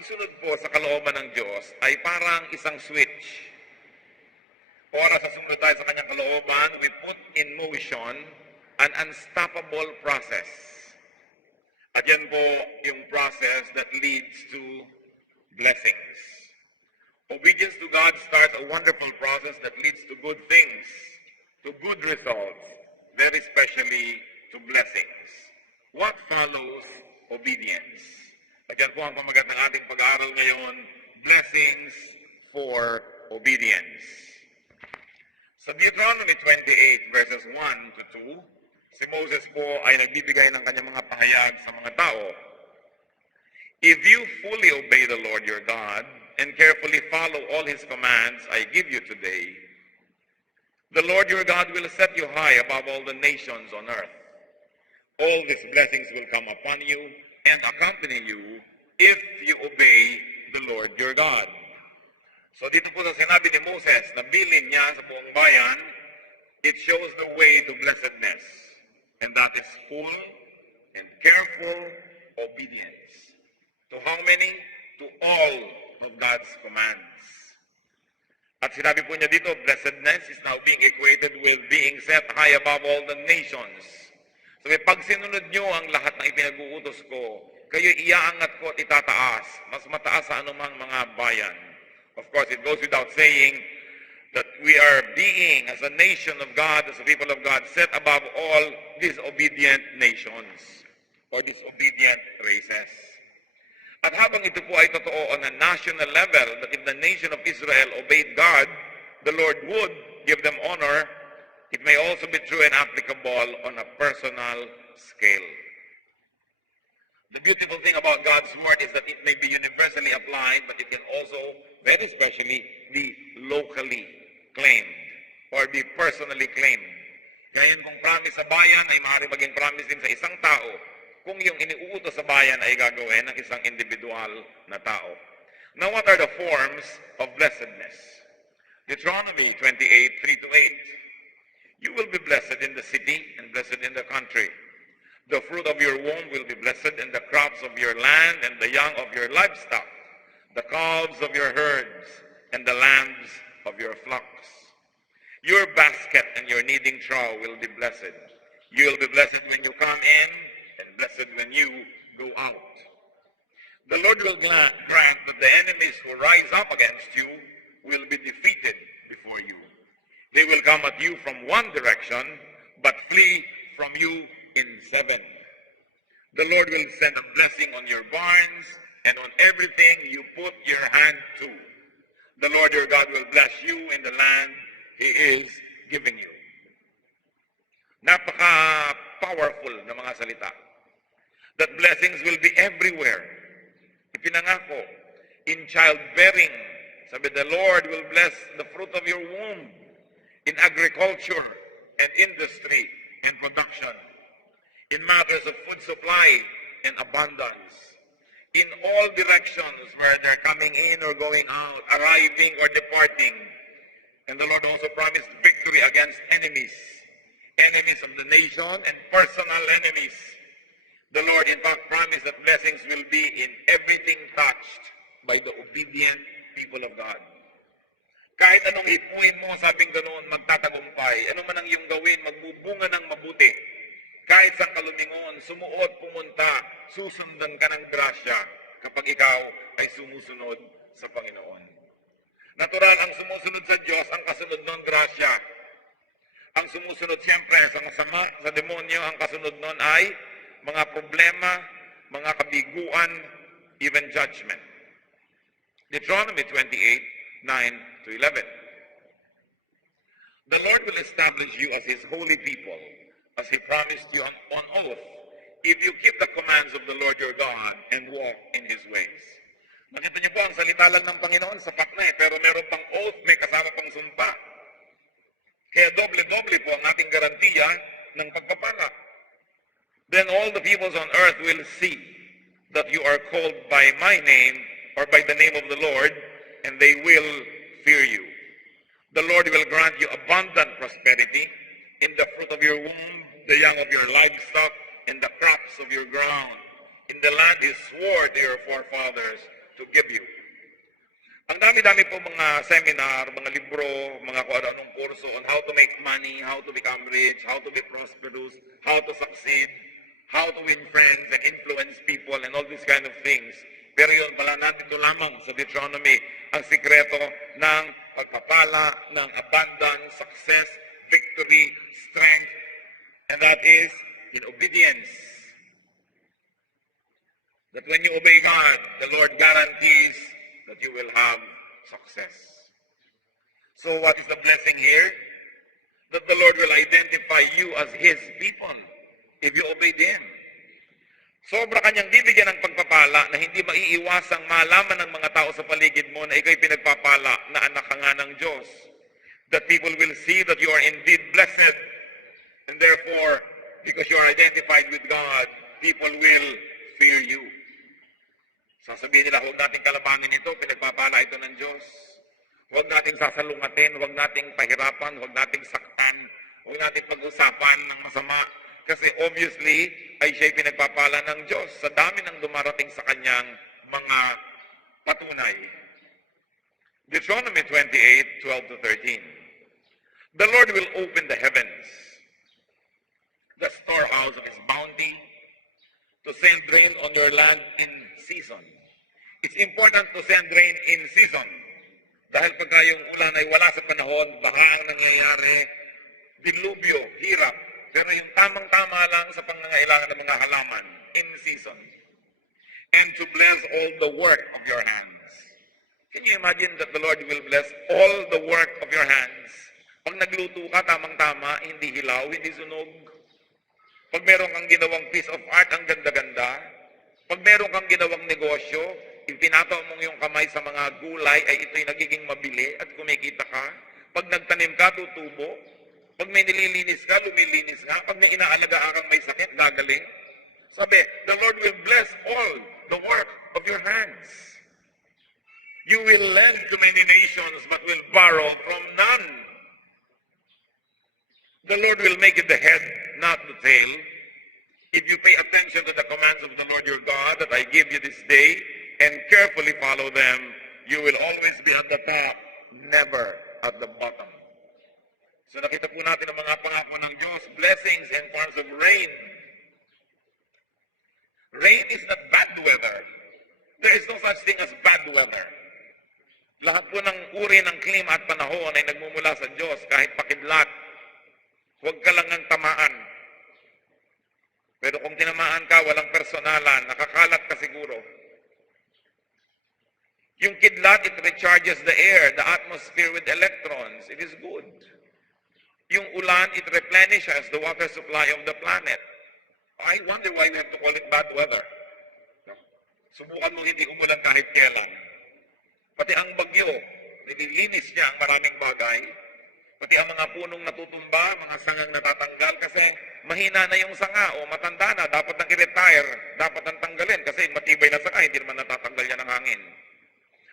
pagsunod po sa kalooban ng Diyos ay parang isang switch. Oras sa sumunod tayo sa kanyang kalooban, we put in motion an unstoppable process. At yan po yung process that leads to blessings. Obedience to God starts a wonderful process that leads to good things, to good results, very especially to blessings. What follows obedience? At yan po ang pamagat ng ating pag-aaral ngayon, blessings for obedience. Sa Deuteronomy 28 verses 1 to 2, si Moses po ay nagbibigay ng kanyang mga pahayag sa mga tao. If you fully obey the Lord your God and carefully follow all His commands I give you today, the Lord your God will set you high above all the nations on earth. All these blessings will come upon you and accompany you if you obey the Lord your God. So dito po sa sinabi ni Moses na bilin niya sa buong bayan, it shows the way to blessedness. And that is full and careful obedience. To how many? To all of God's commands. At sinabi po niya dito, blessedness is now being equated with being set high above all the nations. So pag sinunod niyo ang lahat ng ipinag-uutos ko, kayo iaangat ko at itataas, mas mataas sa anumang mga bayan. Of course, it goes without saying that we are being, as a nation of God, as a people of God, set above all disobedient nations or disobedient races. At habang ito po ay totoo on a national level, that if the nation of Israel obeyed God, the Lord would give them honor, it may also be true and applicable on a personal scale. The beautiful thing about God's Word is that it may be universally applied, but it can also, very especially, be locally claimed or be personally claimed. Kaya yun kung promise sa bayan ay maaaring maging promise din sa isang tao kung yung iniuutos sa bayan ay gagawin ng isang individual na tao. Now, what are the forms of blessedness? Deuteronomy 28, 3-8. You will be blessed in the city and blessed in the country. The fruit of your womb will be blessed, and the crops of your land, and the young of your livestock, the calves of your herds, and the lambs of your flocks. Your basket and your kneading trough will be blessed. You will be blessed when you come in, and blessed when you go out. The Lord will grant that the enemies who rise up against you will be defeated before you. They will come at you from one direction, but flee from you in 7. The Lord will send a blessing on your barns and on everything you put your hand to. The Lord your God will bless you in the land He is giving you. Napaka-powerful na mga salita. That blessings will be everywhere. Ipinangako, in childbearing, sabi, the Lord will bless the fruit of your womb, in agriculture and industry and production, in matters of food supply and abundance, in all directions where they're coming in or going out, arriving or departing. And the Lord also promised victory against enemies, enemies of the nation and personal enemies. The Lord in fact promised that blessings will be in everything touched by the obedient people of God. Kahit anong ipuin mo, sabing ganoon, magtatagumpay. Ano man ang iyong gawin, magbubunga ng mabuti. Kahit sa kalumingon, sumuot, pumunta, susundan ka ng grasya kapag ikaw ay sumusunod sa Panginoon. Natural, ang sumusunod sa Diyos, ang kasunod ng grasya. Ang sumusunod siyempre sa masama, sa demonyo, ang kasunod nun ay mga problema, mga kabiguan, even judgment. Deuteronomy 28, 9-11. The Lord will establish you as His holy people, as He promised you on oath, if you keep the commands of the Lord your God and walk in His ways. Nakita niyo po, ang salita lang ng Panginoon, sapat na pero meron pang oath, may kasama pang sumpa. Kaya doble-doble po ang ating garantiya ng pagpapala. Then all the peoples on earth will see that you are called by my name, or by the name of the Lord, and they will fear you. The Lord will grant you abundant prosperity in the fruit of your womb, the young of your livestock, and the crops of your ground, in the land He swore to your forefathers, to to give you. Ang dami-dami po mga seminar, mga libro, mga kung ano-anong kurso on how to make money, how to become rich, how to be prosperous, how to succeed, how to win friends and influence people and all these kind of things. Pero yun pala nandito lamang sa Deuteronomy ang sikreto ng pagpapala, ng abundance, success, victory, strength, and that is in obedience. That when you obey God, the Lord guarantees that you will have success. So what is the blessing here? That the Lord will identify you as His people if you obey Him. Sobra kanyang bibigyan ng pagpapala na hindi maiiwasang malaman ng mga tao sa paligid mo na ikaw'y pinagpapala na anak ka nga ng Diyos. That people will see that you are indeed blessed. And therefore, because you are identified with God, people will fear you. Sasabihin nila, huwag nating kalabanin ito, pinagpapala ito ng Diyos. Huwag nating sasalungatin, huwag nating pahirapan, huwag nating saktan, huwag nating pag-usapan ng masama. Kasi obviously, ay siya'y pinagpapala ng Diyos sa dami ng dumarating sa kanyang mga patunay. Deuteronomy 28:12-13. The Lord will open the heavens, the storehouse of His bounty, to send rain on your land in season. It's important to send rain in season. Dahil pagka yung ulan ay wala sa panahon, baha ang nangyayari, dilubyo, hirap. Pero yung tamang-tama lang sa pangangailangan ng mga halaman, in season. And to bless all the work of your hands. Can you imagine that the Lord will bless all the work of your hands? Pag nagluto ka, tamang-tama, hindi hilaw, hindi sunog. Pag meron kang ginawang piece of art, ang ganda-ganda. Pag meron kang ginawang negosyo, ipinataw mong yung kamay sa mga gulay, ay ito'y nagiging mabili at kumikita ka. Pag nagtanim ka, tutubo. Pag may nililinis ka, lumilinis ka. Pag may inaalagaan kang may sakit, gagaling. Sabi, the Lord will bless all the work of your hands. You will lend to many nations, but will borrow from none. The Lord will make it the head, not the tail. If you pay attention to the commands of the Lord your God that I give you this day, and carefully follow them, you will always be at the top, never at the bottom. So nakita po natin ang mga pangako ng Diyos, blessings in forms of rain. Rain is not bad weather. There is no such thing as bad weather. Lahat po ng uri ng klima at panahon ay nagmumula sa Diyos, kahit pakidlat. Huwag ka lang ang tamaan. Pero kung tinamaan ka, walang personalan, nakakalat ka siguro. Yung kidlat, it recharges the air, the atmosphere with electrons. It is good. Yung ulan, it replenishes the water supply of the planet. I wonder why we have to call it bad weather. Subukan mo hindi umulan kahit kailan. Pati ang bagyo, nililinis niya ang maraming bagay. Pati ang mga punong natutumba, mga sangang natatanggal kasi mahina na yung sanga o matanda na, dapat nang i-retire, dapat nang tanggalin kasi matibay na sanga, hindi naman natatanggal yan ng hangin.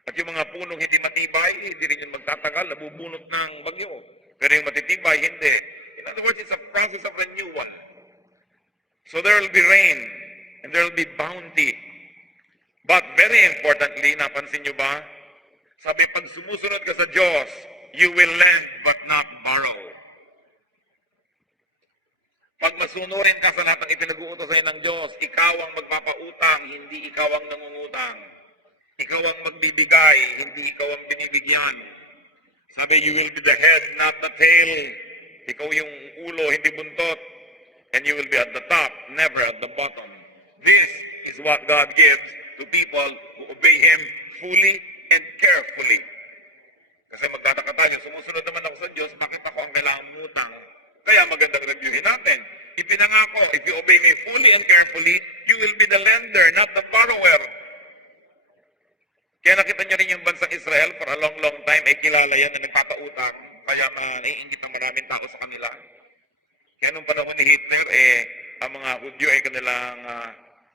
At yung mga punong hindi matibay, hindi rin yung magtatagal, nabubunot ng bagyo. Pero yung matitibay, hindi. In other words, it's a process of renewal. So there will be rain, and there will be bounty. But very importantly, napansin nyo ba? Sabi, pag sumusunod ka sa Diyos, you will lend but not borrow. Pag masunurin ka sa lahat ng ipinag-uutos sa'yo ng Diyos, ikaw ang magpapautang, hindi ikaw ang nangungutang. Ikaw ang magbibigay, hindi ikaw ang binibigyan. Sabi, you will be the head, not the tail. Ikaw yung ulo, hindi buntot. And you will be at the top, never at the bottom. This is what God gives to people who obey Him fully and carefully. Kasi magtataka tayo, sumusunod naman ako sa Diyos, bakit ako ang kailangang mutang? Kaya magandang reviewin natin. Ipinangako, if you obey me fully and carefully, you will be the lender, not the borrower. Kaya nakita nyo rin yung bansang Israel for a long, long time, ay kilala yan na nagpapautang, kaya naiingit ang maraming tao sa kanila. Kaya nung panahon ni Hitler, ang mga Hudyo ay kanilang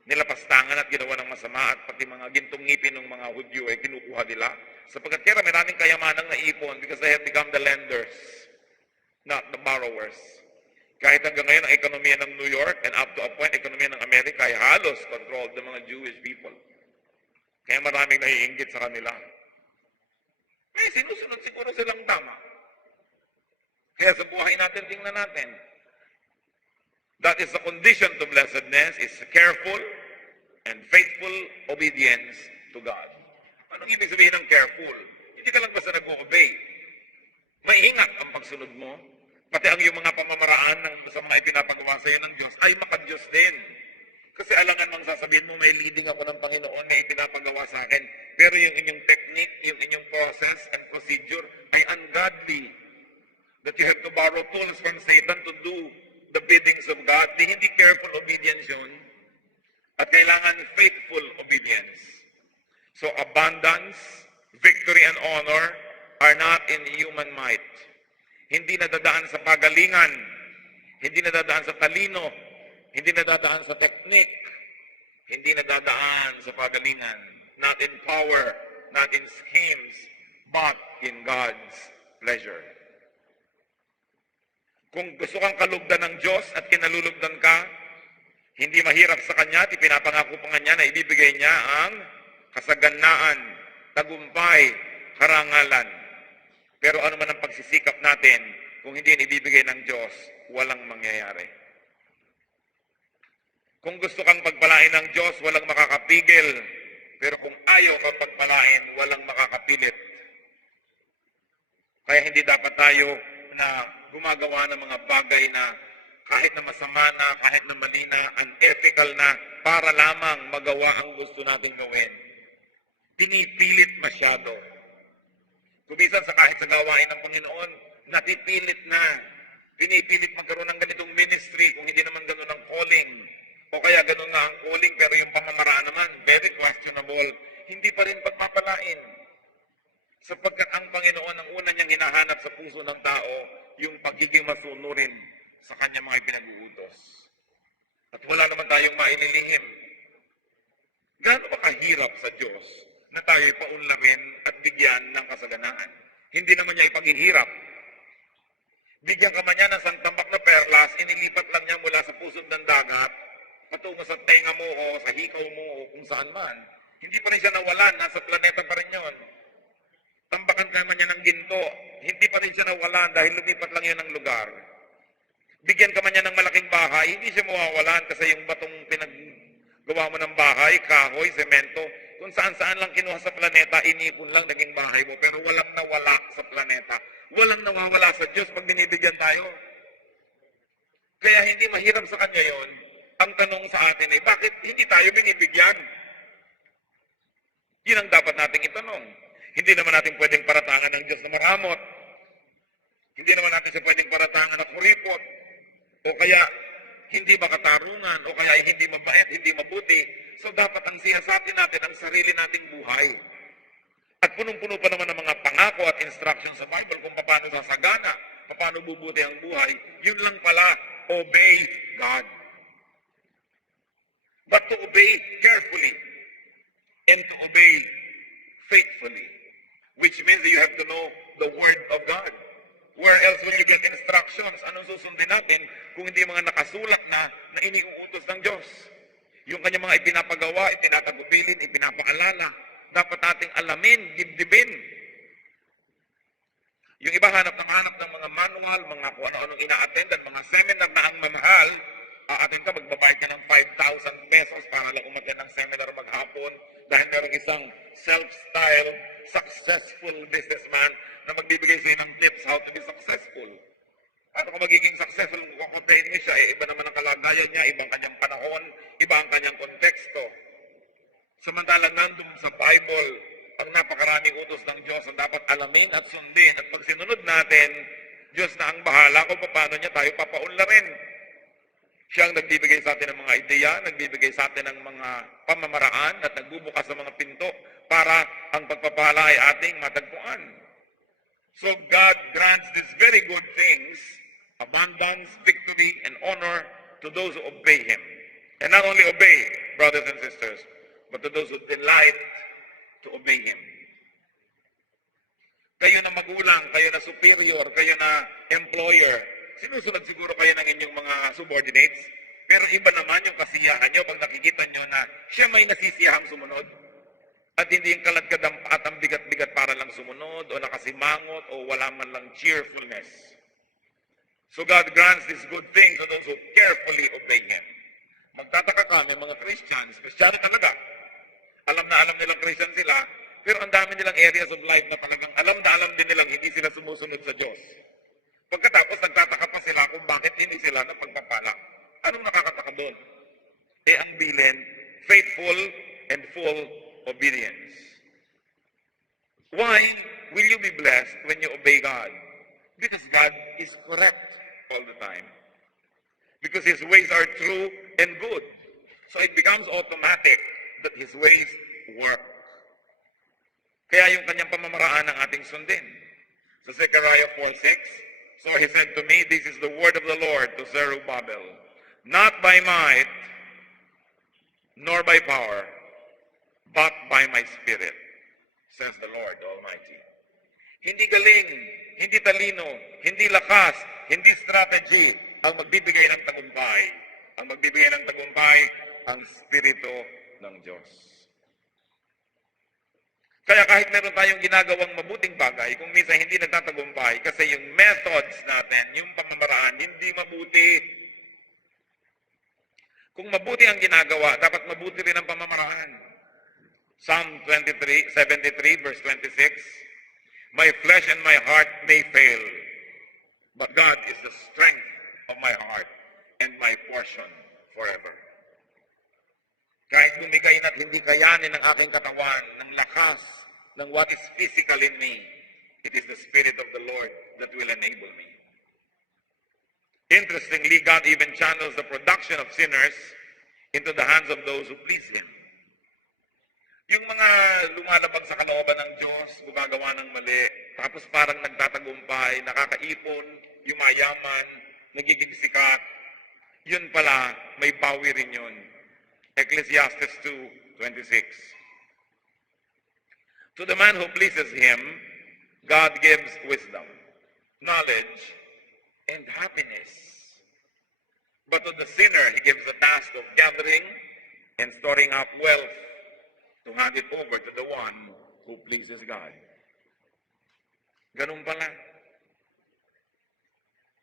nilapastangan at ginawa ng masama at pati mga gintong ngipin ng mga Hudyo ay kinukuha nila. Sapagkat kaya maraming kayamanang naipon because they have become the lenders, not the borrowers. Kahit hanggang ngayon, ang ekonomiya ng New York and up to a point, ekonomiya ng Amerika ay halos controlled ng mga Jewish people. Kaya kaya maraming naiinggit sa kanila. May sinusunod siguro silang tama. Kaya sa buhay natin, tingnan natin. That is the condition to blessedness, is careful and faithful obedience to God. Anong ibig sabihin ng careful? Hindi ka lang basta nag-obey. Maingat ang pagsunod mo. Pati ang iyong mga pamamaraan sa mga ipinapagawa sa iyo ng Diyos ay maka-Diyos din. Kasi alangan mang sasabihin mo, may leading ako ng Panginoon na ipinapagawa sa akin. Pero yung inyong technique, yung inyong process and procedure ay ungodly. That you have to borrow tools from Satan to do the biddings of God. Hindi careful obedience yun. At kailangan faithful obedience. So abundance, victory, and honor are not in human might. Hindi nadadaan sa pagalingan. Hindi nadadaan sa talino. Hindi nadadaan sa technique. Hindi nadadaan sa pagalingan. Not in power, not in schemes, but in God's pleasure. Kung gusto kang kalugdan ng Diyos at kinalulugdan ka, hindi mahirap sa Kanya at ipinapangako pa niya na ibibigay niya ang kasaganaan, tagumpay, karangalan. Pero ano man ang pagsisikap natin, kung hindi ibibigay ng Diyos, walang mangyayari. Kung gusto kang pagpalain ng Diyos, walang makakapigil. Pero kung ayaw kang pagpalain, walang makakapilit. Kaya hindi dapat tayo na gumagawa ng mga bagay na kahit na masama na, kahit na mali na, unethical na, para lamang magawa ang gusto natin gawin. Pinipilit masyado. Kumisan sa kahit sa gawain ng Panginoon, napipilit na. Pinipilit magkaroon ng ganitong ministry kung hindi naman ganun ang calling. O kaya ganun nga ang calling pero yung pamamaraan naman, very questionable. Hindi pa rin pagpapalain. Sapagkat ang Panginoon ang una niyang hinahanap sa puso ng tao, yung pagiging masunurin sa kanyang mga ipinag-uutos. At wala naman tayong maililihim. Gaano ba kahirap sa Diyos na tayo'y paunlarin at bigyan ng kasaganaan? Hindi naman niya ipaghihirap. Bigyan ka man niya ng sangtambak na perlas, inilipat lang niya mula sa pusod ng dagat, patungo sa tenga mo o sa hikaw mo o kung saan man. Hindi pa rin siya nawalan, nasa planeta pa rin yun. Tambakan ka naman niya ng ginto, hindi pa rin siya nawalan dahil lumipat lang yun ng lugar. Bigyan ka man niya ng malaking bahay, hindi siya mawawalan kasi yung batong pinaggawa mo ng bahay, kahoy, semento, kung saan-saan lang kinuha sa planeta, inipon lang naging bahay mo, pero walang nawala sa planeta. Walang nawawala sa Diyos pag binibigyan tayo. Kaya hindi mahirap sa Kanya yon. Ang tanong sa atin ay, bakit hindi tayo binibigyan? Yun ang dapat nating itanong. Hindi naman natin pwedeng paratangan ng Diyos na maramot. Hindi naman natin siya pwedeng paratangan na kuripot. O kaya hindi makatarungan, o kaya hindi mabait, hindi mabuti. So dapat ang siyasatin natin ang sarili nating buhay. At punong-puno pa naman ng mga pangako at instructions sa Bible kung paano sasagana, paano bubuti ang buhay. Yun lang pala, obey God. But to obey carefully and to obey faithfully, which means that you have to know the Word of God. Where else will you get instructions? Anong susundin natin kung hindi mga nakasulat na iniuutos ng Diyos? Yung kanyang mga ipinapagawa, itinatagubilin, ipinapaalala, dapat nating alamin, dibdibin. Yung iba hanap ng mga manual, mga kung ano-anong ina-attend, mga seminar na ang mamahal, attend ka, magbabayad ka ng 5,000 pesos para lang umattend ng seminar maghapon dahil merong isang self-styled, successful businessman na magbibigay sa'yo ng tips how to be successful. At kung magiging successful, kung kukontahin niya siya, iba naman ang kalagayan niya, ibang kanyang panahon, iba ang kanyang konteksto. Samantalang nandun sa Bible, ang napakaraming utos ng Diyos ang dapat alamin at sundin. At pag sinunod natin, Diyos na ang bahala kung paano niya tayo papaunlarin. Siya ang nagbibigay sa atin ng mga ideya, nagbibigay sa atin ng mga pamamaraan at nagbubukas ng mga pinto para ang pagpapala ay ating matagpuan. So God grants these very good things, abundance, victory, and honor to those who obey Him. And not only obey, brothers and sisters, but to those who delight to obey Him. Kayo na magulang, kayo na superior, kayo na employer, sinusunod siguro kayo ng inyong mga subordinates, pero iba naman yung kasiyahan nyo pag nakikita nyo na siya may nasisiyahang sumunod. At hindi yung kaladkadang at ang bigat-bigat para lang sumunod o nakasimangot o wala man lang cheerfulness. So God grants these good things to those who carefully obey Him. Magtataka ka, may mga Christians, Kristiyano talaga. Alam na alam nilang Christian sila, pero ang dami nilang areas of life na talagang alam na alam din nilang hindi sila sumusunod sa Diyos. Pagkatapos, nagtataka pa sila kung bakit hindi sila napagpapala. Anong nakakataka doon? Ang bilin, faithful and full obedience. Why will you be blessed when you obey God? Because God is correct all the time. Because His ways are true and good. So it becomes automatic that His ways work. Kaya yung kanyang pamamaraan ang ating sundin. Sa Zechariah 4:6, so He said to me, this is the word of the Lord to Zerubbabel, not by might, nor by power, but by my Spirit, says the Lord Almighty. Hindi galing, hindi talino, hindi lakas, hindi strategy ang magbibigay ng tagumpay. Ang magbibigay ng tagumpay, ang Espiritu ng Diyos. Kaya kahit meron tayong ginagawang mabuting bagay, kung minsan hindi nagtatagumpay, kasi yung methods natin, yung pamamaraan, hindi mabuti. Kung mabuti ang ginagawa, dapat mabuti rin ang pamamaraan. Psalm 73 verse 26, my flesh and my heart may fail, but God is the strength of my heart and my portion forever. Kahit bumigay na't hindi kayanin ng aking katawan, ng lakas, ng what is physical in me, it is the Spirit of the Lord that will enable me. Interestingly, God even channels the production of sinners into the hands of those who please Him. Yung mga lumalabag sa kalooban ng Diyos, gumagawa ng mali, tapos parang nagtatagumpay, nakakaipon, yumayaman, nagiging sikat, yun pala, may bawi rin yun. Ecclesiastes 2:26. To the man who pleases Him, God gives wisdom, knowledge, and happiness. But to the sinner, He gives the task of gathering and storing up wealth to hand it over to the one who pleases God. Ganun pala.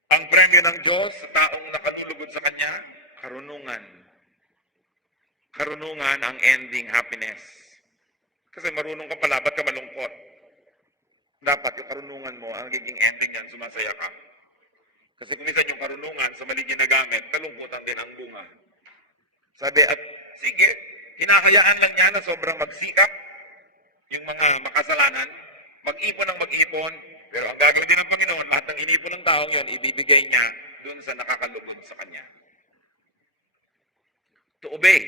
Ang premyo ng Diyos sa taong nakanulugod sa Kanya, karunungan. Karunungan ang ending happiness. Kasi marunong ka pala, ba't ka malungkot? Dapat yung karunungan mo, ang nagiging ending yan, sumasaya ka. Kasi kung minsan yung karunungan sa mali ginagamit, kalungkutan din ang bunga. Sabi, at sige, hinahayaan lang niya na sobrang magsikap, yung mga makasalanan, mag-ipon ng mag-ipon, pero ang gagawin din ng Panginoon, lahat ng inipon ng taong yon, ibibigay niya dun sa nakakalugod sa Kanya. To obey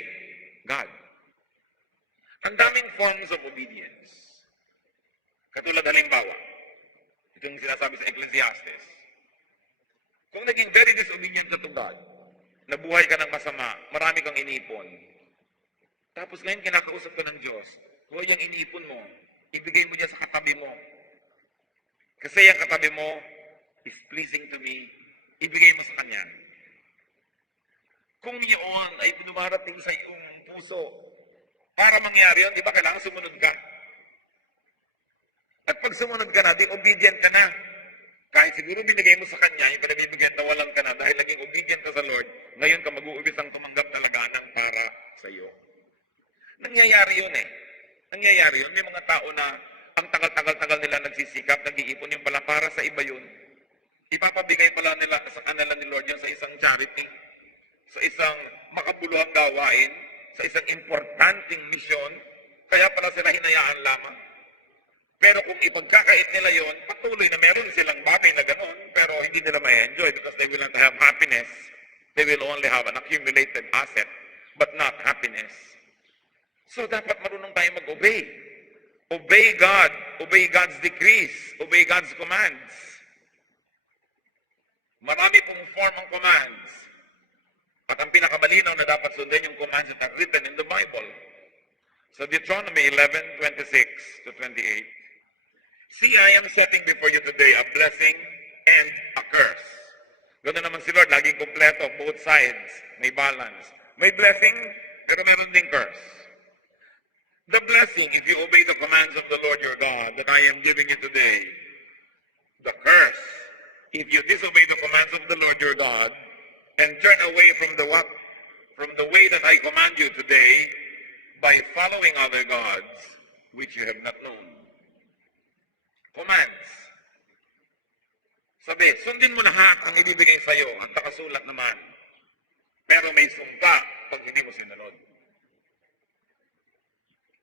God. Ang daming forms of obedience. Katulad halimbawa, itong sinasabi sa Ecclesiastes, kung naging very disobedient ka to God, nabuhay ka ng masama, marami kang inipon, tapos ngayon kinakausap ka ng Diyos, huwag yung inipon mo, ibigay mo niya sa katabi mo. Kasi yung katabi mo is pleasing to me, ibigay mo sa Kanya. Kung yun ay dumarating sa iyong puso, para mangyari yun, di ba kailangan sumunod ka? At pag sumunod ka na, di obedient ka na. Kahit siguro binigay mo sa Kanya, yung pinabibigyan na walang ka na, dahil naging obedient ka sa Lord, ngayon ka mag-uubis ang tumanggap talaga ng para sa iyo. Nangyayari yun eh. Nangyayari yun. May mga tao na ang tagal-tagal nila nagsisikap, nag-iipon yung pala para sa iba yun. Ipapabigay pala nila sa kanila ni Lord yun sa isang charity, sa isang makabuluhang gawain, sa isang importanteng misyon, kaya pala sila hinayaan lamang. Pero kung ipagkakait nila yon, patuloy na meron silang bagay na gano'n, pero hindi nila ma-enjoy because they will not have happiness. They will only have an accumulated asset, but not happiness. So dapat marunong tayo mag-obey. Obey God. Obey God's decrees. Obey God's commands. Marami pong form ng commands. At ang pinakamalinaw na dapat sundin yung commands that are written in the Bible. So Deuteronomy 11:26 to 28. See, I am setting before you today a blessing and a curse. Ganoon naman si Lord, laging kompleto, both sides, may balance. May blessing, pero meron ding curse. The blessing if you obey the commands of the Lord your God that I am giving you today. The curse if you disobey the commands of the Lord your God and turn away from the what? From the way that I command you today by following other gods which you have not known. Commands. Sabi, sundin mo lahat ang ibibigay sa iyo at nakasulat naman. Pero may sumpa pag hindi mo sinunod.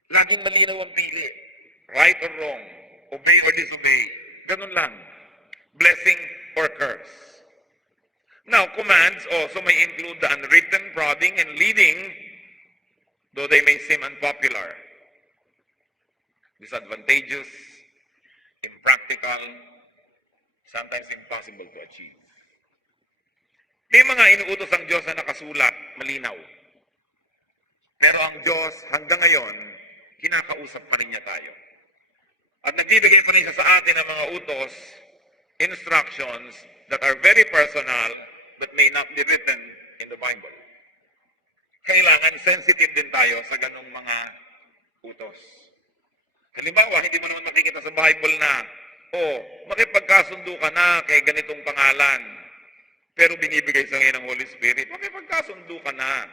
Laging malinaw ang pili. Right or wrong. Obey or disobey. Ganun lang. Blessing or curse. Now, commands also may include the unwritten prodding and leading, though they may seem unpopular, disadvantageous, impractical, sometimes impossible to achieve. May mga inuutos ang Diyos na nakasulat, malinaw. Pero ang Diyos hanggang ngayon, kinakausap pa rin niya tayo. At nagbibigay pa rin siya sa atin ng mga utos, instructions that are very personal but may not be written in the Bible. Kailangan sensitive din tayo sa ganong mga utos. Halimbawa, hindi mo naman makikita sa Bible na, makipagkasundo ka na kay ganitong pangalan, pero binibigay sa ngayon ng Holy Spirit, makipagkasundo ka na.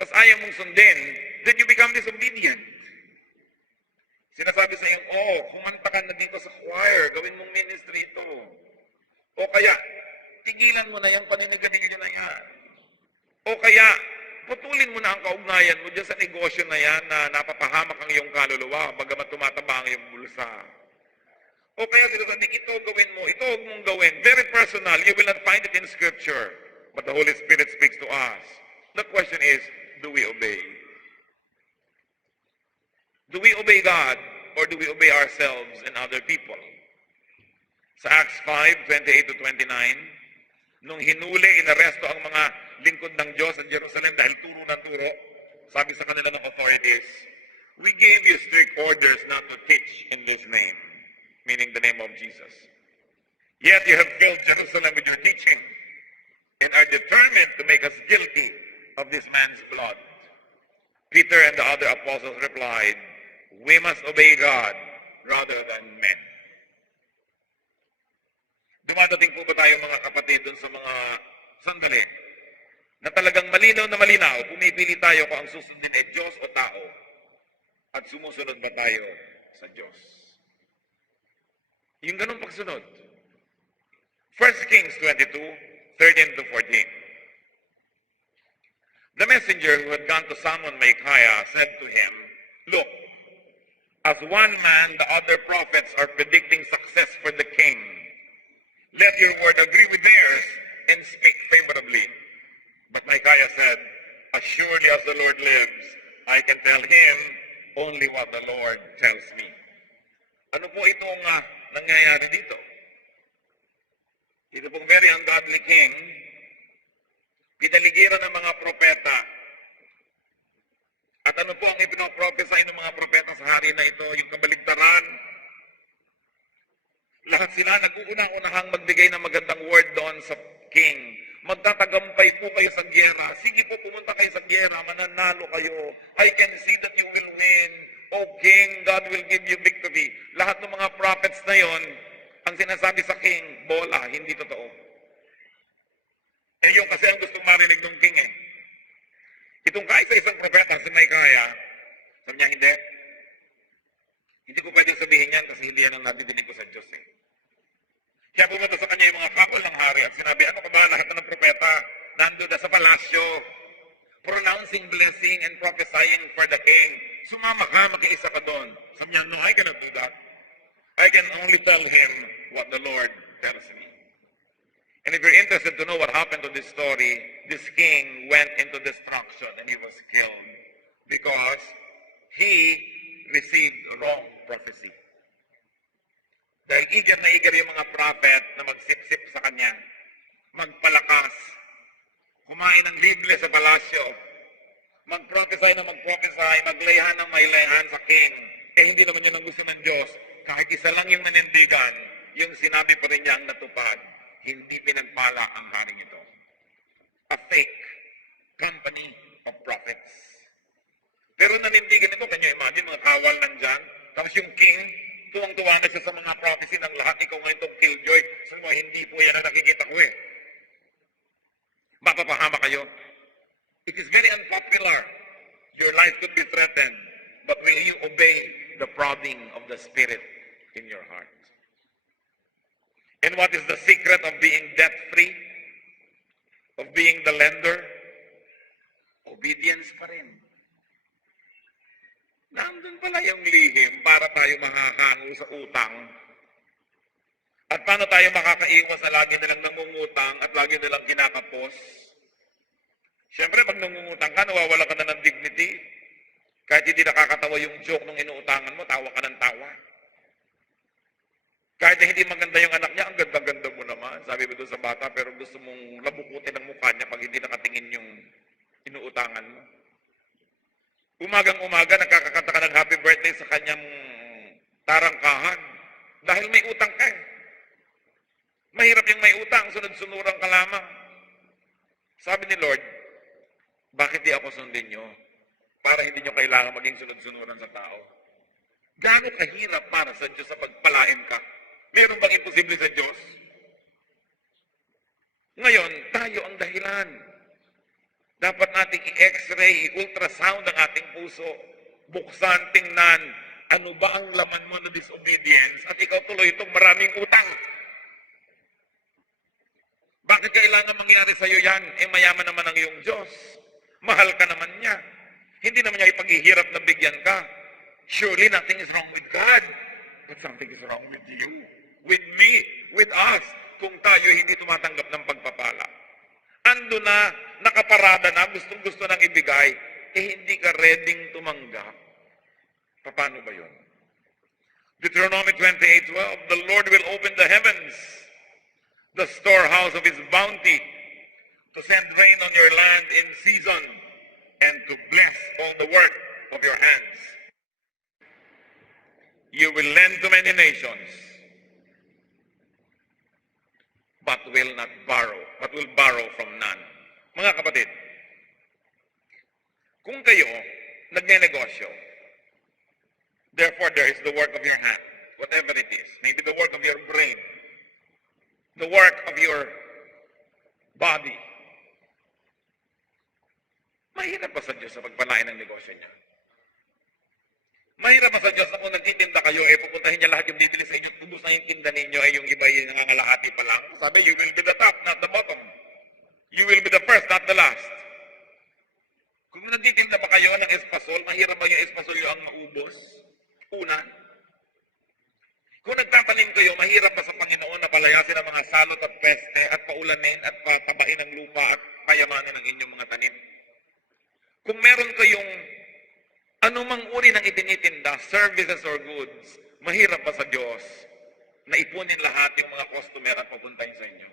Tapos ayaw mong sundin, then you become disobedient. Sinasabi sa iyo, kumanta ka na dito sa choir, gawin mong ministry ito. O kaya, tigilan mo na yung paninigarilyo na yan. O kaya, putulin mo na ang kaugnayan mo dyan sa negosyo na yan na napapahamak ang iyong kaluluwa, bagamat tumataba ang iyong bulsa. O kaya sinasabi, ito gawin mo, ito huwag mong gawin. Very personal, you will not find it in Scripture. But the Holy Spirit speaks to us. The question is, do we obey? Do we obey God or do we obey ourselves and other people? Sa Acts 5:28-29, nung hinuli, inaresto ang mga lingkod ng Diyos sa Jerusalem dahil turo ng turo, sabi sa kanila ng authorities, we gave you strict orders not to teach in this name, meaning the name of Jesus. Yet you have filled Jerusalem with your teaching and are determined to make us guilty of this man's blood. Peter and the other apostles replied, we must obey God rather than men. Dumadating po ba tayo mga kapatid dun sa mga sandali na talagang malinaw na malinaw, pumipili tayo kung ang susundin ay Diyos o tao at sumusunod ba tayo sa Diyos? Yung ganun pagsunod. 1 Kings 22:13-14. The messenger who had gone to summon Micaiah said to him, look, as one man, the other prophets are predicting success for the king. Let your word agree with theirs and speak favorably. But Micaiah said, as surely as the Lord lives, I can tell him only what the Lord tells me. Ano po itong nangyayari dito? Ito pong very ungodly king, pinaligiran ng mga propeta. At ano po ang ipinoprophesy ng mga propeta sa hari na ito? Yung kabaligtaran. Lahat sila nag-uunang-unahang magbigay ng magandang word doon sa king. Magtatagampay po kayo sa gyera. Sige po, pumunta kayo sa gyera. Mananalo kayo. I can see that you will win. O king, God will give you victory. Lahat ng mga prophets na yon, ang sinasabi sa king, bola, hindi totoo. Yung kasi ang gustong marinig ng king eh. Itong kaisa-isang propeta si Micaiah, sabi niya, hindi. Hindi ko pwedeng sabihin yan kasi hindi yan ang nadidinig ko sa Diyos eh. Kaya pumunta sa kanya yung mga kapal ng hari at sinabi, ano ka ba lahat ng propeta nandun na sa palasyo, pronouncing blessing and prophesying for the king. Sumama ka, mag-iisa ka doon. Sabi niya, no, I cannot do that. I can only tell him what the Lord tells me. And if you're interested to know what happened to this story, this king went into destruction and he was killed because he received wrong prophecy. Dahil eager na eager yung mga prophet na magsip-sip sa kanya, magpalakas, kumain ng libre sa palasyo, mag-prophesy na mag-prophesy, maglayhan ng maylayhan sa king. Eh hindi naman yun ang gusto ng Diyos. Kahit isa lang yung nanindigan, yung sinabi pa rin niya ang natupad. Hindi pinagpala ang haring ito. A fake company of prophets. Pero nanindigan ito Can you imagine, mga kawal nandyan, tapos yung king, tuwang-tuwa na siya sa mga prophecy ng lahat, ikaw ngayon itong killjoy. Sabi mo, hindi po yan ang nakikita ko eh. Mapapahama kayo. It is very unpopular. Your life could be threatened. But will you obey the prodding of the Spirit in your heart? And what is the secret of being debt-free? Of being the lender? Obedience pa rin. Nandun pala yung lihim para tayo mahahango sa utang. At paano tayo makakaiwas sa lagi nilang nangungutang at lagi nilang kinakapos? Siyempre, pag nangungutang ka, nawawala ka na ng dignity. Kahit hindi nakakatawa yung joke nung inuutangan mo, tawa ka ng tawa. Kahit hindi maganda yung anak niya, ang ganda-ganda mo naman. Sabi mo doon sa bata, pero gusto mong labukutin ang mukha niya pag hindi nakatingin yung inuutangan mo. Umagang-umaga, nagkakakanta ka ng happy birthday sa kanyang tarangkahan. Dahil may utang ka eh. Mahirap yung may utang, sunod-sunuran ka lamang. Sabi ni Lord, bakit di ako sundin nyo? Para hindi nyo kailangan maging sunod-sunuran sa tao. Gaano kahirap para sa Diyos sa pagpalain ka? Meron bang imposible sa Diyos? Ngayon, tayo ang dahilan. Dapat nating i-x-ray, i-ultrasound ang ating puso. Buksan, tingnan, ano ba ang laman mo na disobedience at ikaw tuloy itong maraming utang. Bakit kailangan mangyari sa iyo yan? Eh mayaman naman ang iyong Diyos. Mahal ka naman niya. Hindi naman niya ipaghihirap na bigyan ka. Surely nothing is wrong with God. But something is wrong with you. With me. With us. Kung tayo hindi tumatanggap ng pagpapala. Ando na, nakaparada na, gustong-gusto nang ibigay, eh hindi ka readyng tumanggap. Paano ba yun? Deuteronomy 28:12, the Lord will open the heavens, the storehouse of His bounty, to send rain on your land in season, and to bless all the work of your hands. You will lend to many nations, but will not borrow, but will borrow from none. Mga kapatid, kung kayo nagne-negosyo, therefore there is the work of your hand, whatever it is, maybe the work of your brain, the work of your body. Mahirap ba sa Diyos sa pagpalain ng negosyo niya? Mahirap ba sa Diyos na kung nagtitinda kayo, eh pupuntahin niya lahat yung bibili sa inyo, tubos na yung tinda ninyo, eh yung iba yung nangangalahati pa lang. Sabi, you will be the top, not the bottom. You will be the first, not the last. Kung nagtitinda ba kayo ng espasol, mahirap ba yung espasol yung ang maubos? Una. Kung nagtatanim kayo, mahirap ba sa Panginoon na palayasin ang mga salot at peste at paulanin at patabain ang lupa at payamanin ang inyong mga tanim? Kung meron kayong anumang uri ng itinitinda, services or goods, mahirap pa sa Diyos na ipunin lahat yung mga customer at papuntahin sa inyo.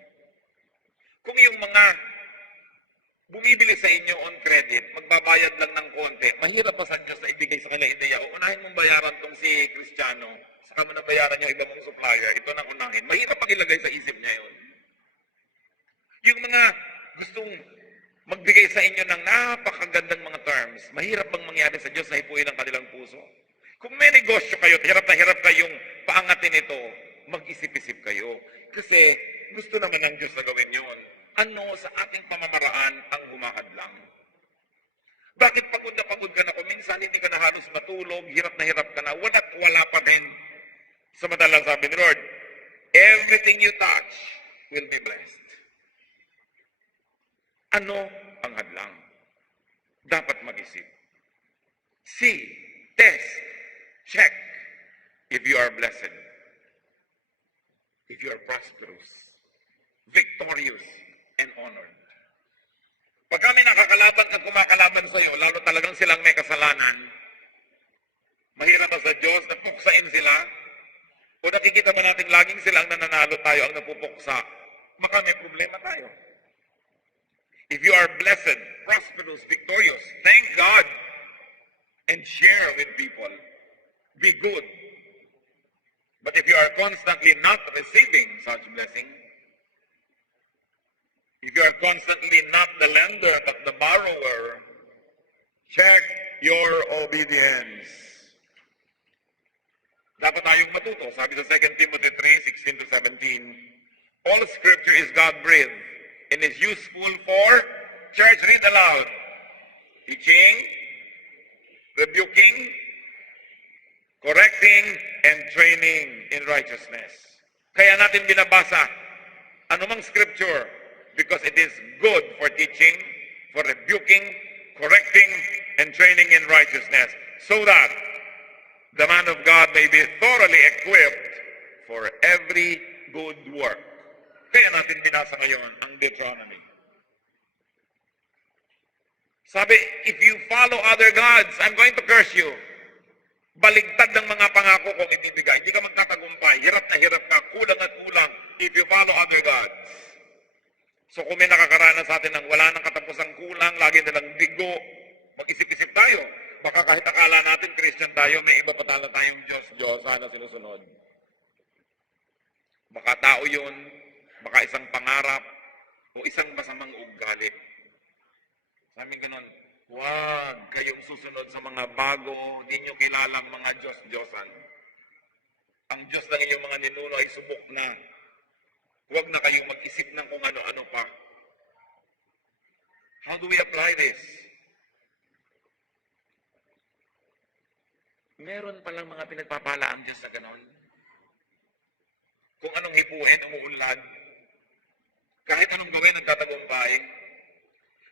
Kung yung mga bumibili sa inyo on credit, magbabayad lang ng konti, mahirap pa sa Diyos na ibigay sa kanila ideya, o unahin mong bayaran tong si Kristiyano, saka mo na bayaran yung iba mong supplier, ito nang unahin. Mahirap pang ilagay sa isip niya yun. Yung mga gustong magbigay sa inyo ng napakagandang mga terms, mahirap bang mangyari sa Diyos na hipuin ang kanilang puso? Kung may negosyo kayo, hirap na hirap kayong paangatin ito, mag-isip-isip kayo. Kasi gusto naman ng Diyos na gawin yun. Ano sa ating pamamaraan ang humahadlang? Bakit pagod ka na kung minsan hindi ka na halos matulog, hirap na hirap ka na, wala pa rin. Samantalang sabi ni Lord, everything you touch will be blessed. Ano ang hadlang? Dapat mag-isip. See, test, check if you are blessed, if you are prosperous, victorious, and honored. Pag kami nakakalaban at kumakalaban sa iyo, lalo talagang silang may kasalanan, mahirap ba sa Diyos na puksain sila? O nakikita mo natin laging silang nananalo, tayo ang napupuksa, baka may problema tayo. If you are blessed, prosperous, victorious, thank God and share with people. Be good. But if you are constantly not receiving such blessing, if you are constantly not the lender but the borrower, Check your obedience. Dapat tayong matuto. Sabi sa 2 Timothy 3:16 to 17, all scripture is God-breathed and is useful for, church, read aloud, teaching, rebuking, correcting, and training in righteousness. Kaya natin binabasa anumang scripture because it is good for teaching, for rebuking, correcting, and training in righteousness, so that the man of God may be thoroughly equipped for every good work. Kaya natin binasa ngayon ang Deuteronomy. Sabi, if you follow other gods, I'm going to curse you. Baligtad ng mga pangako kong ibibigay. Hindi ka magtatagumpay. Hirap na hirap ka. Kulang at kulang if you follow other gods. So kung may nakakaranas sa atin ng wala nang katapusang kulang, lagi nalang bigo, mag-isip-isip tayo. Baka kahit akala natin Christian tayo, may iba pa tala tayong Diyos na sinusunod. Baka tao yun, baka isang pangarap, o isang masamang ugali. Sabi ganun, huwag kayong susunod sa mga bago, di nyo kilalang mga Diyos-Diyosan. Ang Diyos ng inyong mga ninuno ay subok na. Huwag na kayong mag-isip ng kung ano-ano pa. How do we apply this? Meron palang mga pinagpapala ang Diyos na ganon. Kung anong hipuin, umuunlad. Kahit anong gawin, nagtatagumpay.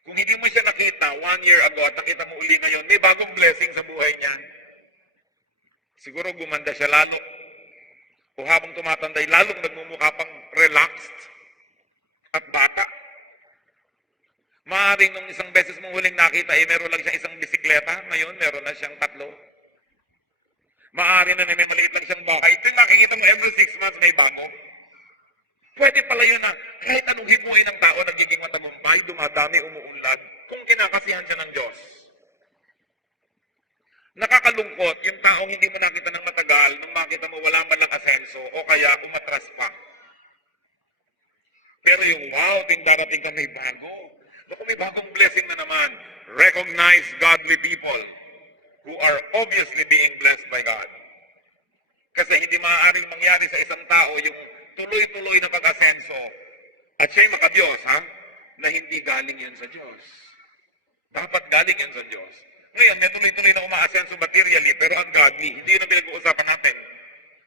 Kung hindi mo siya nakita 1 year ago at nakita mo uli ngayon, may bagong blessing sa buhay niya. Siguro gumanda siya lalo. O habang tumatanday, lalong nagmumukha pang relaxed at bata. Maaaring nung isang beses mong huling nakita, meron lang siyang isang bisikleta. Ngayon, meron na siyang 3. Maaari na may maliit lang siyang bahay. Ito yung nakikita mo every 6 months may bago. Pwede pala yun na kahit anong hipuin ng tao nagiging matagumpay, dumadami, umuunlad, kung kinakasihan siya ng Diyos. Nakakalungkot yung taong hindi mo nakita ng matagal, nung makita mo wala man lang asenso, o kaya umatras pa. Pero yung wow, ting darating ka may bago. Kung may bagong blessing na naman, recognize godly people who are obviously being blessed by God. Kasi hindi maaaring mangyari sa isang tao yung tuloy-tuloy na pag-asenso at siya'y makadiyos, na hindi galing yun sa Diyos. Dapat galing yun sa Diyos. Ngayon, may tuloy-tuloy na umaasenso materially, pero ungodly. Hindi yun ang pinag-uusapan natin.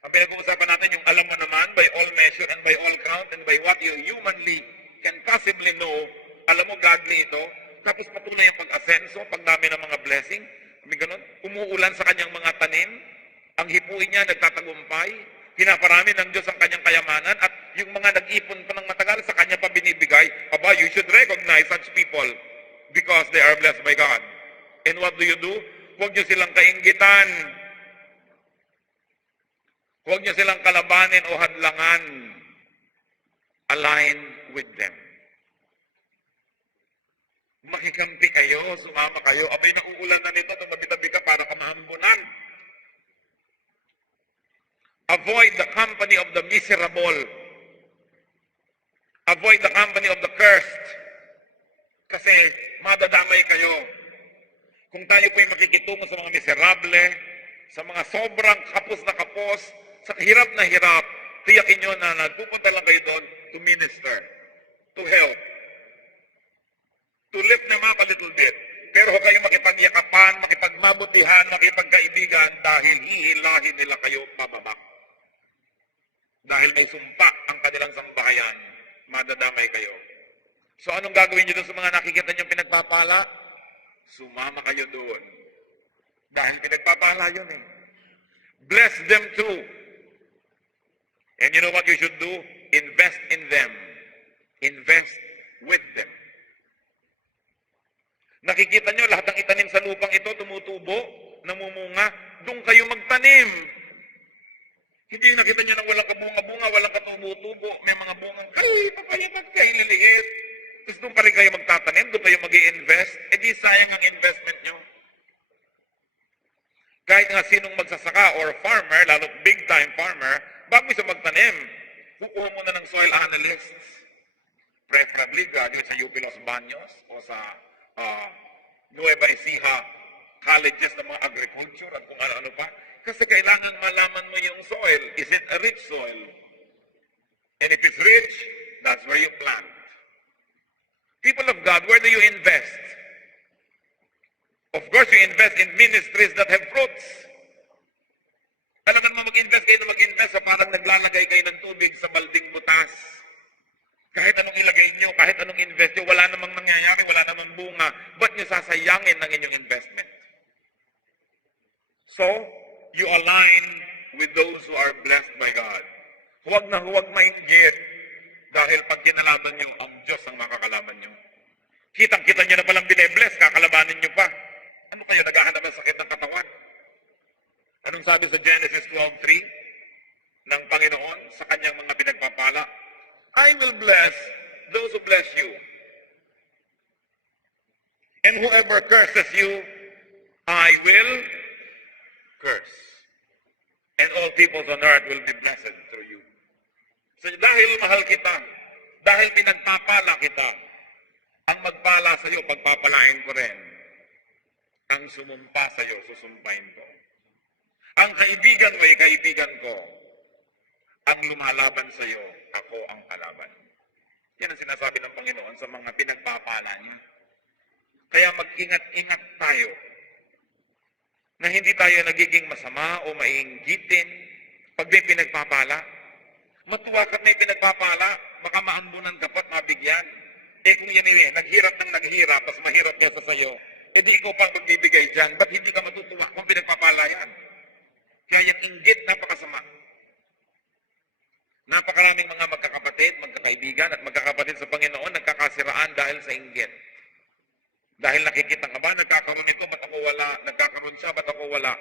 Ang pinag-uusapan natin yung alam mo naman, by all measure and by all count and by what you humanly can possibly know, alam mo, godly ito, tapos patuloy ang pag-asenso, pagdami ng mga blessing, ganun, umuulan sa kanyang mga tanim, ang hipuin niya nagtatagumpay, pinaparami ng Diyos ang kanyang kayamanan, at yung mga nag-ipon pa ng matagal sa kanya pa binibigay, aba, you should recognize such people because they are blessed by God. And what do? Huwag niyo silang kainggitan. Huwag niyo silang kalabanin o hadlangan. Align with them. Makikampi kayo, sumama kayo. Abay, nauulan na nito, tumabi-tabi ka para kamahambunan. Avoid the company of the miserable. Avoid the company of the cursed. Kasi madadamay kayo. Kung tayo po'y makikitungo sa mga miserable, sa mga sobrang kapos na kapos, sa hirap na hirap, tiyakin nyo na nagpupunta lang kayo doon to minister, to help, to lift them up a little bit. Pero huwag kayong makipagyakapan, makipagmabutihan, makipagkaibigan dahil hihilahin nila kayo pababa. Dahil may sumpa ang kanilang sambahayan, madadamay kayo. So anong gagawin nyo doon sa mga nakikita nyo pinagpapala? Sumama kayo doon. Dahil pinagpapala yun eh. Bless them too. And you know what you should do? Invest in them. Invest with them. Nakikita nyo, lahat ng itanim sa lupang ito, tumutubo, namumunga, doon kayo magtanim. Hindi nakita nyo nang walang kabunga-bunga, walang katubo-tubo, may mga bungang, papayatag kayo, liliit. Tapos doon pa rin kayo magtatanim, doon kayo mag-i-invest, di sayang ang investment nyo. Kahit nga sinong magsasaka or farmer, lalo big-time farmer, bago siya magtanim, kukuha muna ng soil analysts. Preferably graduate sa UP Los Baños o sa Nueva Ecija colleges ng mga agriculture at kung ano-ano pa. Kasi kailangan malaman mo yung soil. Is it a rich soil? And if it's rich, that's where you plant. People of God, where do you invest? Of course, you invest in ministries that have fruits. Kailangan mo mag-invest kayo na mag-invest sa parang naglalagay kayo ng tubig sa balding butas. Kahit anong ilagay nyo, kahit anong invest nyo, wala namang nangyayari, wala namang bunga. Ba't nyo sasayangin ng inyong investment? So, you align with those who are blessed by God. Huwag na huwag mainggit dahil pag kinalaban nyo, ang Diyos ang makakalaban nyo. Kitang-kita nyo na palang binebless, kakalabanin nyo pa. Ano kayo, naghahanap ng sakit ng katawan? Anong sabi sa Genesis 12:3 ng Panginoon sa kanyang mga pinagpapala? I will bless those who bless you. And whoever curses you, I will curse. And all peoples on earth will be blessed through you. So dahil mahal kita, dahil pinagpapala kita, ang magpala sa iyo, pagpapalain ko rin. Ang sumumpa sa iyo, susumpahin ko. Ang kaibigan mo ay kaibigan ko. Ang lumalaban sa iyo, ako ang kalaban. Yan ang sinasabi ng Panginoon sa mga pinagpapala niya. Kaya mag-ingat-ingat tayo na hindi tayo nagiging masama o mainggitin pag may pinagpapala. Matuwa ka't may pinagpapala, baka maambunan ka pa't mabigyan. Kung yan naghirap ng naghirap, mas mahirap niya sa sayo, di ikaw pang magbibigay dyan, ba't hindi ka matutuwa kung pinagpapala yan? Kaya yung inggit, napakasama. Napakaraming mga magkakapatid, magkakaibigan at magkakapatid sa Panginoon nagkakasiraan dahil sa inggit. Dahil nakikita ka ba, nagkakaroon ito, ba't ako wala? Nagkakaroon siya, ba't ako wala?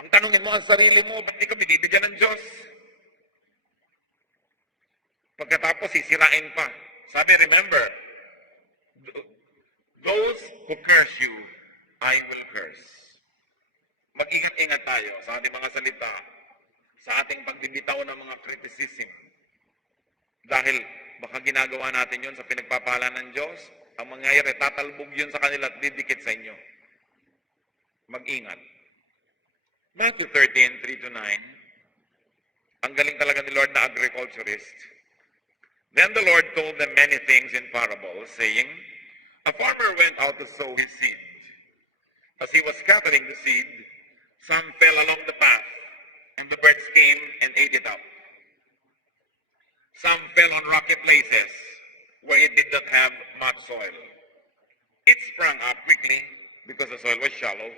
Ang tanungin mo ang sarili mo, ba't di ka binibigyan ng Diyos? Pagkatapos, sisirain pa. Sabi, remember, those who curse you, I will curse. Mag-ingat-ingat tayo sa ating mga salita, sa ating pagbibitaw ng mga criticism. Dahil baka ginagawa natin yon sa pinagpapala ng Diyos, ang mangyayari, tatalbog yun sa kanila at didikit sa inyo. Mag-ingat. Matthew 13:3-9, ang galing talaga ni Lord na agriculturist. Then the Lord told them many things in parables, saying, a farmer went out to sow his seed. As he was scattering the seed, some fell along the path, and the birds came and ate it up. Some fell on rocky places, where it did not have much soil. It sprang up quickly, because the soil was shallow.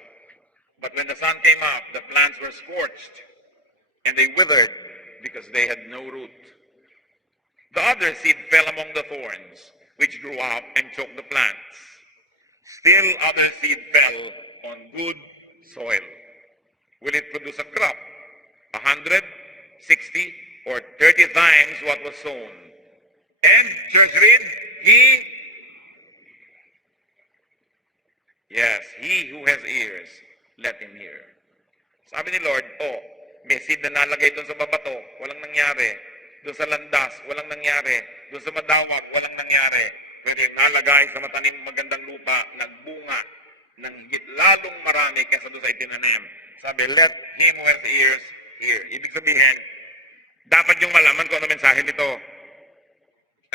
But when the sun came up, the plants were scorched, and they withered, because they had no root. The other seed fell among the thorns, which grew up and choked the plants. Still other seed fell on good soil. Will it produce a crop? 100, 60, or 30 times what was sown? And, church read, he who has ears, let him hear. Sabi ni Lord, may seed na nalagay doon sa babato, walang nangyari. Doon sa landas, walang nangyari. Doon sa madawag, walang nangyari. Pero yung nalagay sa matanim magandang lupa, nagbunga ng higit lalong marami kaysa doon sa itinanim. Sabi, let him who has ears hear. Ibig sabihin, dapat yung malaman kung ano mensahe nito.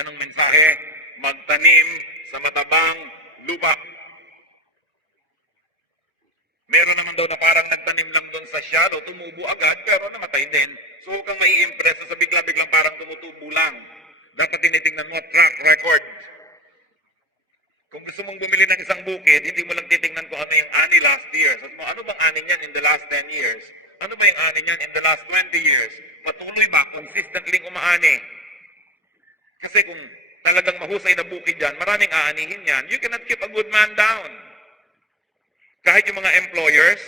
Anong mensahe? Magtanim sa matabang lupa. Meron naman daw na parang nagtanim lang doon sa shallow, tumubo agad, pero namatay din. So huwag kang mai-impress sa bigla-biglang parang tumutubo lang. Dapat tinitingnan mo, track record. Kung gusto mong bumili ng isang bukid, hindi mo lang titingnan kung ano yung ani last year. Sabi mo, ano bang ani niyan in the last 10 years? Ano ba yung ani niyan in the last 20 years? Patuloy ba? Consistently umaani? Kasi kung talagang mahusay na bukid yan, maraming aanihin yan. You cannot keep a good man down. Kahit yung mga employers,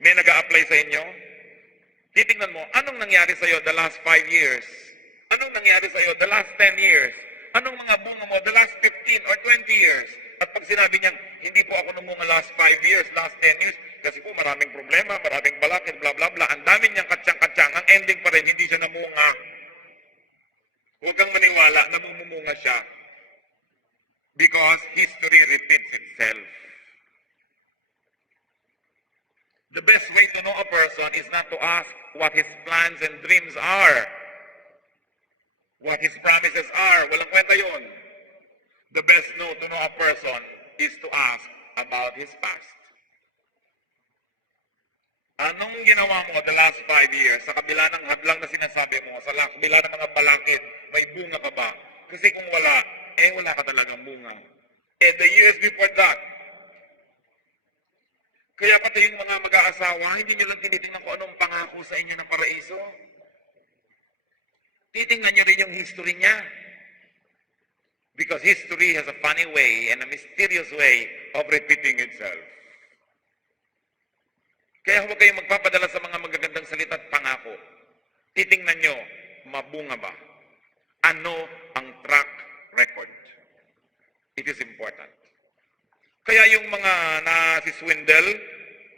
may nag-a-apply sa inyo, titingnan mo, anong nangyari sa iyo the last 5 years? Anong nangyari sa iyo the last 10 years? Anong mga bunga mo the last 15 or 20 years? At pag sinabi niya, hindi po ako namunga last 5 years, last 10 years, kasi po maraming problema, maraming balakid, bla bla bla, ang dami niyang katsang-katsang, ang ending pa rin, hindi siya namunga. Huwag kang maniwala, namumunga siya. Because history repeats itself. what His plans and dreams are. What His promises are. Walang kwenta yun. The best to know a person is to ask about his past. Anong ginawa mo the last 5 years sa kabila ng hadlang na sinasabi mo, sa kabila ng mga balakid, may bunga ka ba? Kasi kung wala, wala ka talagang bunga. The years before that, kaya pati yung mga mag-aasawa, hindi nyo lang tinitingnan kung anong pangako sa inyo ng paraiso. Titingnan nyo rin yung history niya. Because history has a funny way and a mysterious way of repeating itself. Kaya huwag kayong magpapadala sa mga magagandang salita at pangako. Titingnan nyo, mabunga ba? Ano ang track record? It is important. Kaya yung mga swindle,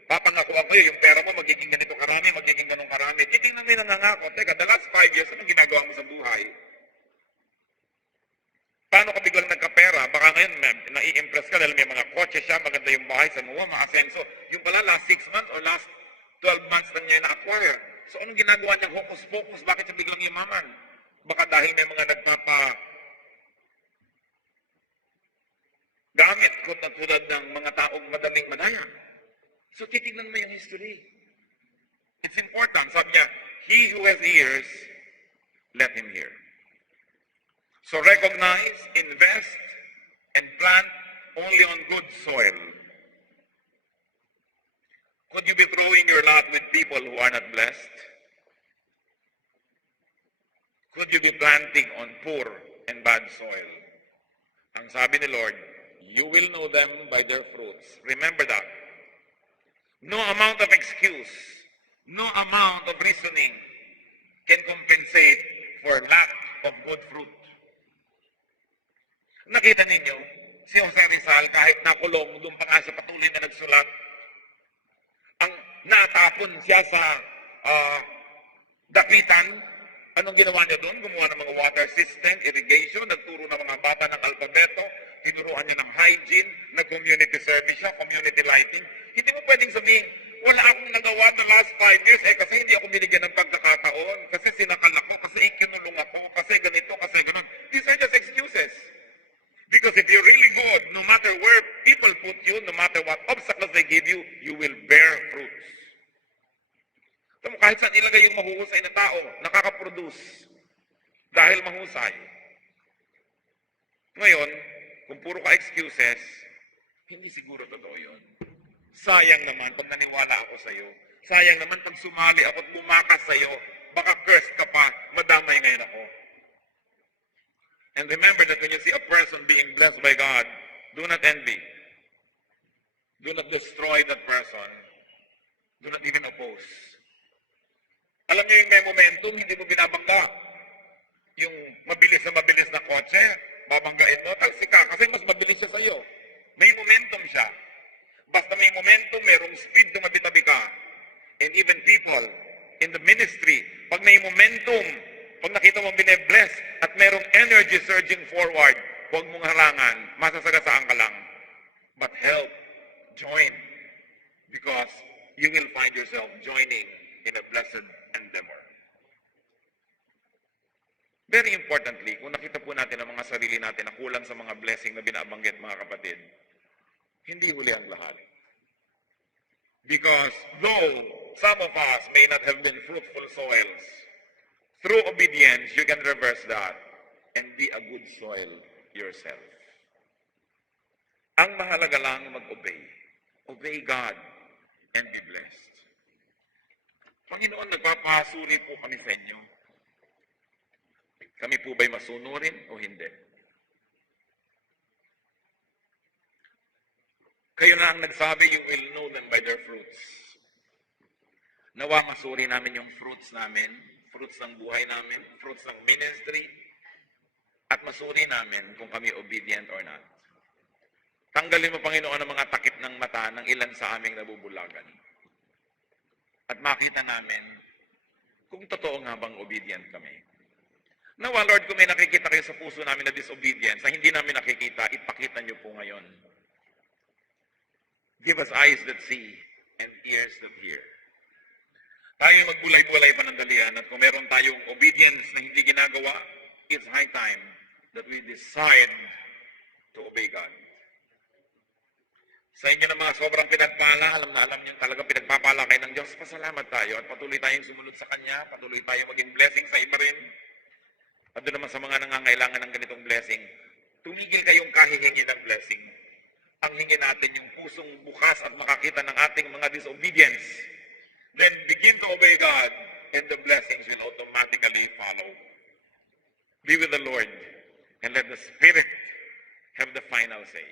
papangako ako yung pera mo magiging ganito karami, magiging ganun karami. Titingnan mo yung nangangako. Teka, the last 5 years, anong ginagawa mo sa buhay? Paano ka biglang nagkapera? Baka ngayon, nai-impress ka dahil may mga kotse siya, maganda yung bahay sa mga asenso. Yung pala, last 6 months or last 12 months lang niya na-acquire. So, anong ginagawa niyang hocus-pocus? Bakit siya biglang yumaman? Baka dahil may mga gamit tulad ng mga taong madaling madaya. So, titignan mo yung history. It's important. Sabi niya, he who has ears, let him hear. So recognize, invest, and plant only on good soil. Could you be throwing your lot with people who are not blessed? Could you be planting on poor and bad soil? Ang sabi ni Lord, you will know them by their fruits. Remember that. No amount of excuse, no amount of reasoning can compensate for lack of good fruit. Nakita ninyo, si Jose Rizal, kahit nakulong, doon pa nga siya patuloy na nagsulat, ang natapon siya sa dakitan, anong ginawa niya doon? Gumawa ng mga water system, irrigation, nagturo ng mga bata ng alpabeto, tinuruan niya ng hygiene, nag-community service siya, community lighting. Hindi mo pwedeng sabihin, wala akong nagawa the last 5 years, kasi hindi ako binigyan ng pagkakataon, kasi sinakal ako, kasi ikinulong ako, kasi ganito, kasi ganun. These are just excuses. Because if you're really good, no matter where people put you, no matter what obstacles they give you, you will bear fruits. Kahit saan ilagay yung mahuhusay na tao, nakaka-produce. Dahil mahusay. Ngayon, kung puro ka excuses, hindi siguro totoo yun. Sayang naman pag naniwala ako sa'yo. Sayang naman pag sumali ako at bumakas sa'yo, baka cursed ka pa, madamay ngayon ako. And remember that when you see a person being blessed by God, do not envy. Do not destroy that person. Do not even oppose. Alam niyo yung may momentum, hindi mo binabangga. Yung mabilis na kotse, babanggain mo, talsi ka, kasi mas mabilis siya sa'yo. May momentum siya. Basta may momentum, merong speed, tumabi-tabi ka. And even people in the ministry, pag may momentum, pag nakita mo bine-bless at merong energy surging forward, huwag mong harangan, masasagasaan ka lang. But help, join, because you will find yourself joining in a blessed endeavor. Very importantly, kung nakita po natin ang mga sarili natin na kulang sa mga blessing na binabanggit, mga kapatid, hindi huli ang lahat. Because though some of us may not have been fruitful soils, through obedience, you can reverse that and be a good soil yourself. Ang mahalaga lang mag-obey. Obey God and be blessed. Panginoon, nagpapasuri po kami sa inyo. Kami po ba'y masunurin o hindi? Kayo na ang nagsabi, you will know them by their fruits. Nawa masuri namin yung fruits namin, fruits ng buhay namin, fruits ng ministry, at masuri namin kung kami obedient or not. Tanggalin mo, Panginoon, ang mga takip ng mata ng ilan sa aming nabubulagan. At makita namin kung totoo nga bang obedient kami. Nawa, Lord, kung may nakikita kayo sa puso namin na disobedience, na hindi namin nakikita, ipakita niyo po ngayon. Give us eyes that see and ears that hear. Tayo magbulay-bulay yan at kung meron tayong obedience na hindi ginagawa, it's high time that we decide to obey God. Sa inyo na mga sobrang pinagpala, alam na alam niyo talaga pinagpapala kayo ng Diyos, pasalamat tayo at patuloy tayong sumunod sa Kanya, patuloy tayong maging blessing sa iba rin. At doon naman sa mga nangangailangan ng ganitong blessing, tumigil kayong kahihingi ng blessing. Ang hingi natin yung pusong bukas at makakita ng ating mga disobedience. Then begin to obey God and the blessings will automatically follow. Be with the Lord and let the Spirit have the final say.